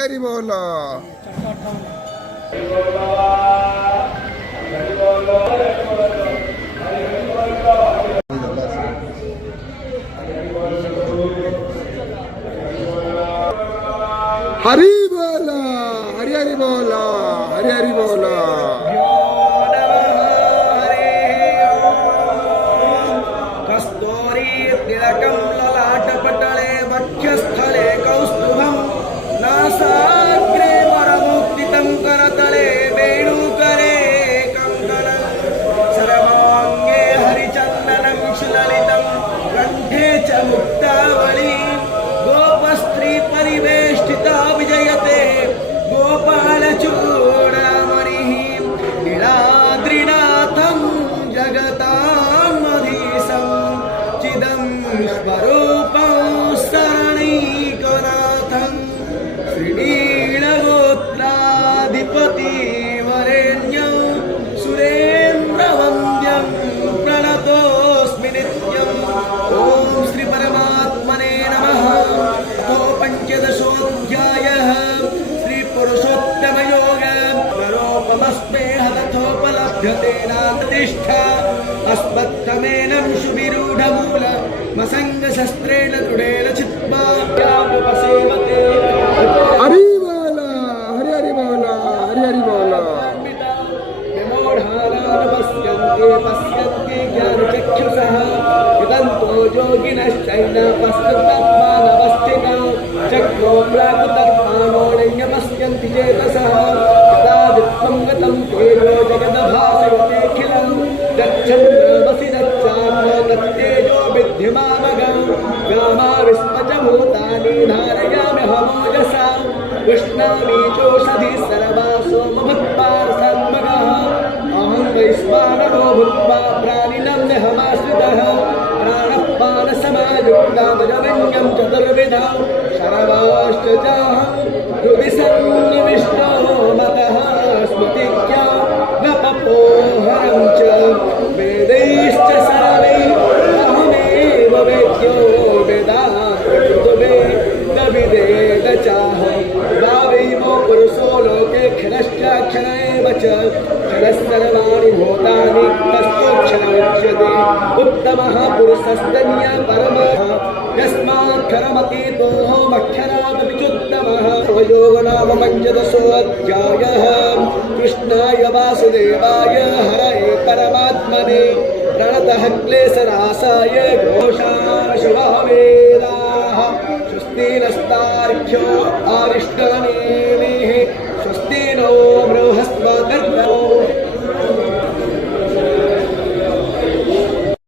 हरि बोल। हरि बोल, हरि हरि बोल, हरि हरि बोल। कस्तूरी तिलकं ललाटपटले वक्षस्थले कौस्तुभं नासाग्रे वरमुक्तितं करतले वेणुकरे कङ्कणं सर्वाङ्गे हरिचन्दनं सुललितं कण्ठे च मुक्तावली गोपस्त्री परिवेष्टिता विजयते गोपालचूडामणिः नीलाद्रिनाथं जगतान्मधीशं चिदं स्वरूपं शरणैकनाथं श्रीनीलगोत्राधिपतिवरेण्यं सुरेन्द्रवन्द्यं प्रणतोऽस्मि नित्यम्। ॐ श्री परमात्मने नमः। अथो पञ्चदशोऽध्यायः श्रीपुरुषोत्तमयोग करोपमस्मेह तथोपलभ्यते नातिष्ठा अस्मत्तमेनं सुविरूढमूल मसङ्गशस्त्रेण दृढेन चित्वा व्यामुपसेवते। हरि बोल, हरि हरि बोल, हरि हरि बोल। विमूढानानुपश्यन्ते पश्यन्ति ज्ञानचक्षुषः यतन्तो योगिनश्चैन पश्यन्तात्मानवस्थितौ चक्रो प्राकृतर्माणोऽन्यमस्यन्ति चेतसः यदादित्वं गतं तेजो जगदभासयतेऽखिलं गच्छन्नमसि दच्चात्मा तत्तेजो विद्यमामगं गामाविस्मजभूतानि धारयाम्यहमोजसा उष्णामि चोषधि सर्वा सोमभूत्पार्थात्मकः अहं वैश्वानरो भूत्वा प्राणिनं देहमाश्रितः प्राणपानसमायुक्तामजमन्यं चतुर्विधौ शरवाश्च चाहं हृदि सन्निविष्टो मतः स्मृतिज्ञा न पपोहरं च वेदैश्च सर्वैः अहमेव वेद्यो वेदान्तकृतवेदविदेद चाहं भावैमो पुरुषो लोके क्षरश्चाक्षर एव च क्षरस्सर्वाणि भूतानि तस्थोऽक्षरमुच्यते उत्तमः पुरुषस्तन्य परमः यस्माक्षरमतीतोऽहमक्षरादपि चोत्तमः। योगनाम पञ्चदशोऽध्यायः कृष्णाय वासुदेवाय हरये परमात्मने प्रणतः क्लेशनाशाय घोषाशुभावेदाः स्वस्ति नस्तार्क्ष्यो आरिष्टानि